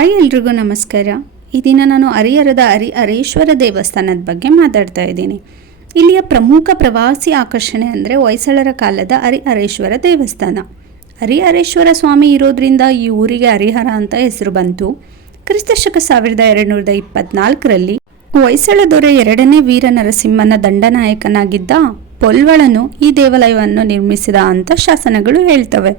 Hi ಎಲ್ರಿಗೂ ನಮಸ್ಕಾರ. ಈ ದಿನ ನಾನು ಹರಿಹರದ ಹರಿ ಹರೇಶ್ವರ ದೇವಸ್ಥಾನದ ಬಗ್ಗೆ ಮಾತಾಡ್ತಾ ಇದ್ದೀನಿ. ಇಲ್ಲಿಯ ಪ್ರಮುಖ ಪ್ರವಾಸಿ ಆಕರ್ಷಣೆ ಅಂದರೆ ಹೊಯ್ಸಳರ ಕಾಲದ ಹರಿಹರೇಶ್ವರ ದೇವಸ್ಥಾನ. ಹರಿಹರೇಶ್ವರ ಸ್ವಾಮಿ ಇರೋದ್ರಿಂದ ಈ ಊರಿಗೆ ಹರಿಹರ ಅಂತ ಹೆಸರು ಬಂತು. ಕ್ರಿಸ್ತಶಕ ಸಾವಿರದ ಎರಡುನೂರ ಇಪ್ಪತ್ನಾಲ್ಕರಲ್ಲಿ ಹೊಯ್ಸಳ ದೊರೆ ಎರಡನೇ ವೀರ ನರಸಿಂಹನ ದಂಡನಾಯಕನಾಗಿದ್ದ ಪೊಲ್ವಳನು ಈ ದೇವಾಲಯವನ್ನು ನಿರ್ಮಿಸಿದ ಅಂತ ಶಾಸನಗಳು ಹೇಳ್ತವೆ.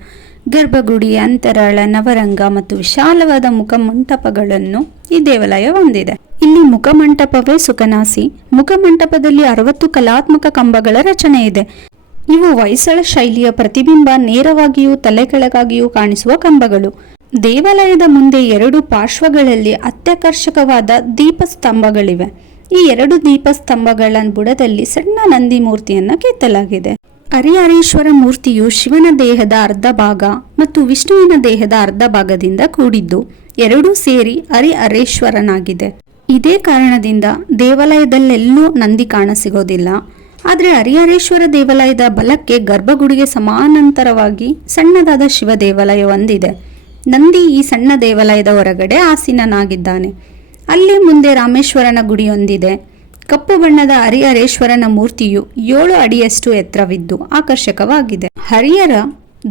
ಗರ್ಭಗುಡಿ, ಅಂತರಾಳ, ನವರಂಗ ಮತ್ತು ವಿಶಾಲವಾದ ಮುಖಮಂಟಪಗಳನ್ನು ಈ ದೇವಾಲಯ ಹೊಂದಿದೆ. ಇಲ್ಲಿ ಮುಖಮಂಟಪವೇ ಸುಖನಾಸಿ ಮುಖಮಂಟಪದಲ್ಲಿ ಅರವತ್ತು ಕಲಾತ್ಮಕ ಕಂಬಗಳ ರಚನೆ ಇದೆ. ಇವು ಹೊಯ್ಸಳ ಶೈಲಿಯ ಪ್ರತಿಬಿಂಬ ನೇರವಾಗಿಯೂ ತಲೆಕೆಳಗಾಗಿಯೂ ಕಾಣಿಸುವ ಕಂಬಗಳು. ದೇವಾಲಯದ ಮುಂದೆ ಎರಡು ಪಾರ್ಶ್ವಗಳಲ್ಲಿ ಅತ್ಯಾಕರ್ಷಕವಾದ ದೀಪಸ್ತಂಭಗಳಿವೆ. ಈ ಎರಡು ದೀಪಸ್ತಂಭಗಳ ಬುಡದಲ್ಲಿ ಸಣ್ಣ ನಂದಿ ಮೂರ್ತಿಯನ್ನು ಕೆತ್ತಲಾಗಿದೆ ಹರಿಹರೇಶ್ವರ ಮೂರ್ತಿಯು ಶಿವನ ದೇಹದ ಅರ್ಧ ಭಾಗ ಮತ್ತು ವಿಷ್ಣುವಿನ ದೇಹದ ಅರ್ಧ ಭಾಗದಿಂದ ಕೂಡಿದ್ದು, ಎರಡೂ ಸೇರಿ ಹರಿಹರೇಶ್ವರನಾಗಿದೆ ಇದೇ ಕಾರಣದಿಂದ ದೇವಾಲಯದಲ್ಲೆಲ್ಲೂ ನಂದಿ ಕಾಣಸಿಗೋದಿಲ್ಲ. ಆದರೆ ಹರಿಹರೇಶ್ವರ ದೇವಾಲಯದ ಬಲಕ್ಕೆ ಗರ್ಭಗುಡಿಗೆ ಸಮಾನಾಂತರವಾಗಿ ಸಣ್ಣದಾದ ಶಿವ ದೇವಾಲಯ ಒಂದಿದೆ. ನಂದಿ ಈ ಸಣ್ಣ ದೇವಾಲಯದ ಹೊರಗಡೆ ಆಸೀನನಾಗಿದ್ದಾನೆ. ಅಲ್ಲಿ ಮುಂದೆ ರಾಮೇಶ್ವರನ ಗುಡಿಯೊಂದಿದೆ ಕಪ್ಪು ಬಣ್ಣದ ಹರಿಹರೇಶ್ವರನ ಮೂರ್ತಿಯು ಏಳು ಅಡಿಯಷ್ಟು ಎತ್ತರವಿದ್ದು ಆಕರ್ಷಕವಾಗಿದೆ. ಹರಿಹರ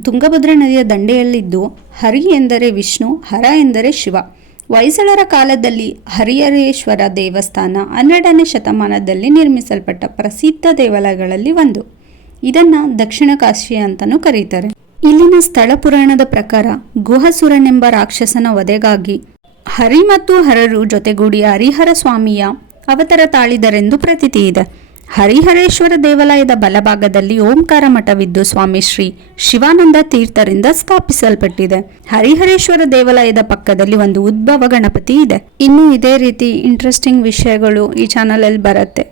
ತುಂಗಭದ್ರಾ ನದಿಯ ದಂಡೆಯಲ್ಲಿದ್ದು ಹರಿ ಎಂದರೆ ವಿಷ್ಣು, ಹರ ಎಂದರೆ ಶಿವ. ಹೊಯ್ಸಳರ ಕಾಲದಲ್ಲಿ ಹರಿಹರೇಶ್ವರ ದೇವಸ್ಥಾನ ಹನ್ನೆರಡನೇ ಶತಮಾನದಲ್ಲಿ ನಿರ್ಮಿಸಲ್ಪಟ್ಟ ಪ್ರಸಿದ್ಧ ದೇವಾಲಯಗಳಲ್ಲಿ ಒಂದು. ಇದನ್ನ ದಕ್ಷಿಣ ಕಾಶಿ ಅಂತಲೂ ಕರೀತಾರೆ. ಇಲ್ಲಿನ ಸ್ಥಳ ಪುರಾಣದ ಪ್ರಕಾರ ಗುಹಸುರನೆಂಬ ರಾಕ್ಷಸನ ವಧೆಗಾಗಿ ಹರಿ ಮತ್ತು ಹರರು ಜೊತೆಗೂಡಿ ಹರಿಹರ ಸ್ವಾಮಿಯ ಅವತಾರ ತಾಳಿದರೆಂದು ಪ್ರತೀತಿ ಇದೆ. ಹರಿಹರೇಶ್ವರ ದೇವಾಲಯದ ಬಲಭಾಗದಲ್ಲಿ ಓಂಕಾರ ಮಠವಿದ್ದು ಸ್ವಾಮಿ ಶ್ರೀ ಶಿವಾನಂದ ತೀರ್ಥರಿಂದ ಸ್ಥಾಪಿಸಲ್ಪಟ್ಟಿದೆ. ಹರಿಹರೇಶ್ವರ ದೇವಾಲಯದ ಪಕ್ಕದಲ್ಲಿ ಒಂದು ಉದ್ಭವ ಗಣಪತಿ ಇದೆ. ಇನ್ನು ಇದೇ ರೀತಿ ಇಂಟ್ರೆಸ್ಟಿಂಗ್ ವಿಷಯಗಳು ಈ ಚಾನಲಲ್ಲಿ ಬರುತ್ತೆ.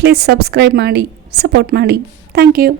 ಪ್ಲೀಸ್ ಸಬ್ಸ್ಕ್ರೈಬ್ ಮಾಡಿ ಸಪೋರ್ಟ್ ಮಾಡಿ. Thank you